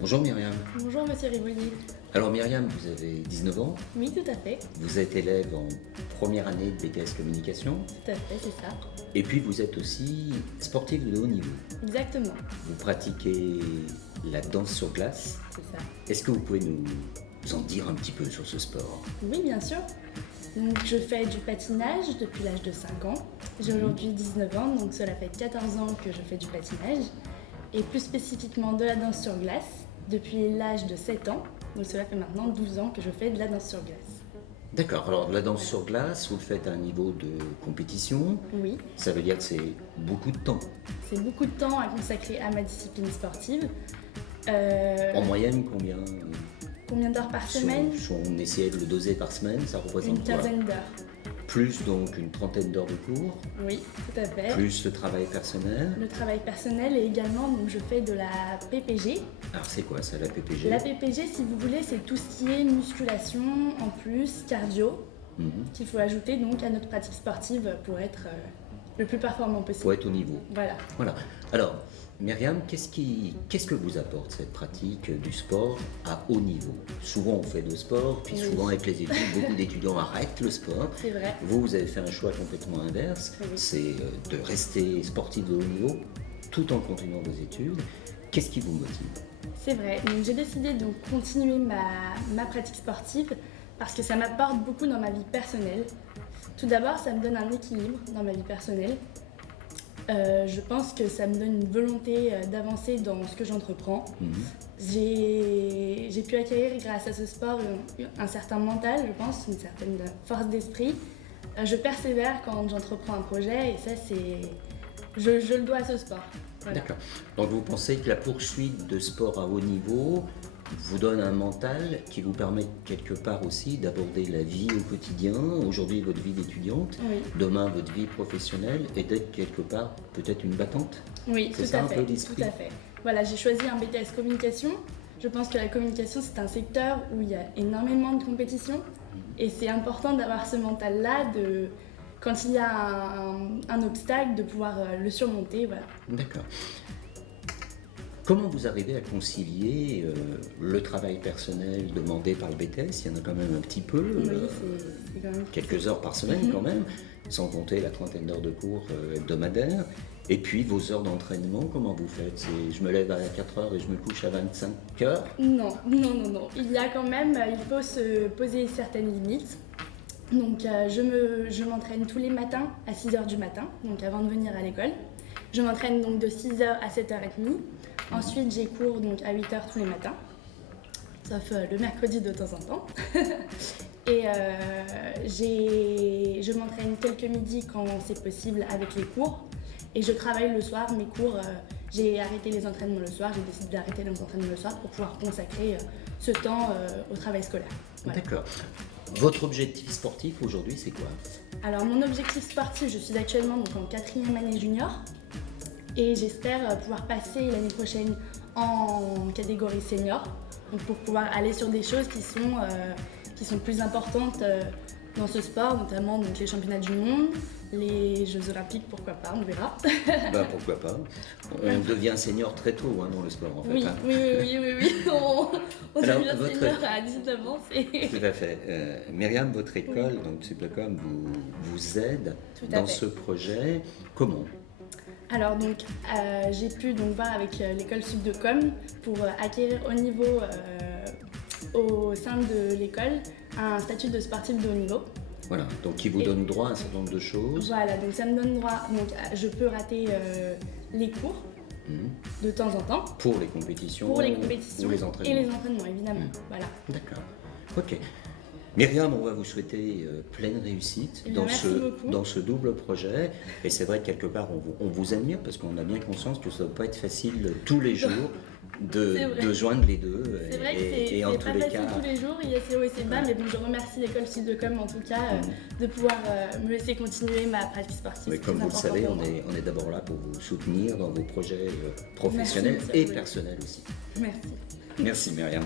Bonjour Myriam. Bonjour Monsieur Rivoli. Alors Myriam, vous avez 19 ans, Oui, tout à fait. vous êtes élève en première année de BTS Communication Tout à fait, c'est ça. et puis vous êtes aussi sportif de haut niveau. Exactement, Vous pratiquez la danse sur glace. c'est ça. Est-ce que vous pouvez nous en dire un petit peu sur ce sport? Oui, bien sûr. Donc, je fais du patinage depuis l'âge de 5 ans. J'ai aujourd'hui 19 ans, donc cela fait 14 ans que je fais du patinage. Et plus spécifiquement de la danse sur glace depuis l'âge de 7 ans. Donc cela fait maintenant 12 ans que je fais de la danse sur glace. D'accord, alors la danse sur glace, vous le faites à un niveau de compétition, Oui, ça veut dire que c'est beaucoup de temps. c'est beaucoup de temps à consacrer à ma discipline sportive. En moyenne, Combien d'heures par si semaine? on essayait de le doser par semaine, ça représente Une quoi? quinzaine d'heures. Plus donc une trentaine d'heures de cours, Oui, tout à fait. plus le travail personnel. Le travail personnel et également donc, je fais de la PPG. Alors c'est quoi ça, la PPG? La PPG, si vous voulez, c'est tout ce qui est musculation en plus, cardio, Mhm. qu'il faut ajouter donc à notre pratique sportive pour être le plus performant possible. Faut être au niveau. Voilà. Voilà. Alors, Myriam, qu'est-ce que vous apporte cette pratique du sport à haut niveau? Souvent on fait de sport, puis Oui. souvent avec les études, beaucoup d'étudiants arrêtent le sport. C'est vrai. Vous avez fait un choix complètement inverse, Oui. c'est de rester sportif de haut niveau tout en continuant vos études. Qu'est-ce qui vous motive? C'est vrai. Donc j'ai décidé de continuer ma pratique sportive parce que ça m'apporte beaucoup dans ma vie personnelle. Tout d'abord, ça me donne un équilibre dans ma vie personnelle. Je pense que ça me donne une volonté d'avancer dans ce que j'entreprends. Mhm. J'ai pu acquérir grâce à ce sport un certain mental, je pense, une certaine force d'esprit. Je persévère quand j'entreprends un projet et ça, je le dois à ce sport. Voilà. D'accord. Donc vous pensez que la poursuite de sport à haut niveau vous donne un mental qui vous permet quelque part aussi d'aborder la vie au quotidien, aujourd'hui votre vie d'étudiante, Oui, demain votre vie professionnelle et d'être quelque part peut-être une battante? oui, C'est tout ça à un fait. peu l'esprit? Tout à fait. Voilà, j'ai choisi un BTS communication. Je pense que la communication, c'est un secteur où il y a énormément de compétition et c'est important d'avoir ce mental-là de quand il y a un obstacle, de pouvoir le surmonter. Voilà. D'accord. Comment vous arrivez à concilier le travail personnel demandé par le BTS? Il y en a quand même un petit peu, Oui, c'est quand même. quelques heures par semaine quand même, sans compter la trentaine d'heures de cours hebdomadaires. Et puis vos heures d'entraînement, comment vous faites? Je me lève à 4 heures et je me couche à 25 heures? Non, non, non, non. Il y a quand même, il faut se poser certaines limites. Donc je m'entraîne tous les matins à 6h du matin, donc avant de venir à l'école. Je m'entraîne donc de 6h à 7h30. Ensuite j'ai cours donc à 8h tous les matins, sauf le mercredi de temps en temps. Et je m'entraîne quelques midis quand c'est possible avec les cours. Et je travaille le soir, mes cours, j'ai arrêté les entraînements le soir, j'ai décidé d'arrêter les entraînements le soir pour pouvoir consacrer ce temps au travail scolaire. Voilà. D'accord. Votre objectif sportif aujourd'hui, c'est quoi? Alors mon objectif sportif, je suis actuellement donc en 4e année junior et j'espère pouvoir passer l'année prochaine en catégorie senior, donc pour pouvoir aller sur des choses qui sont plus importantes dans ce sport, notamment donc, les championnats du monde, les Jeux Olympiques, pourquoi pas, on verra. Ben, pourquoi pas. On devient senior très tôt dans le sport en fait. Oui, hein. oui. On Alors, devient votre- senior à 19 ans, c'est... Tout à fait. Myriam, votre école, donc Suplacom, vous aide Tout à dans fait. ce projet. Comment? Alors donc j'ai pu donc voir avec l'école Sud de Com pour acquérir au niveau au sein de l'école un statut de sportif de haut niveau. Voilà, donc qui vous Et- donne droit à un certain nombre de choses. Voilà, donc ça me donne droit, donc je peux rater les cours Mhm. de temps en temps Pour les compétitions, pour les compétitions ou les et entraînements. les entraînements évidemment. Mhm. Voilà. D'accord. Ok. Myriam, on va vous souhaiter pleine réussite Eh bien, dans, merci beaucoup. dans ce double projet. Et c'est vrai que quelque part, on vous admire parce qu'on a bien conscience que ça ne va pas être facile tous les jours C'est vrai. de joindre les deux. C'est vrai que et en c'est tous pas les facile cas, tous les jours, il y a ses hauts et ses bas, mais bon, je remercie l'école Sud de Com en tout cas de pouvoir me laisser continuer ma pratique sportive. mais C'est comme très vous le important savez, pour moi. on est d'abord là pour vous soutenir dans vos projets professionnels Merci, et monsieur. personnels aussi. Merci. Merci Myriam.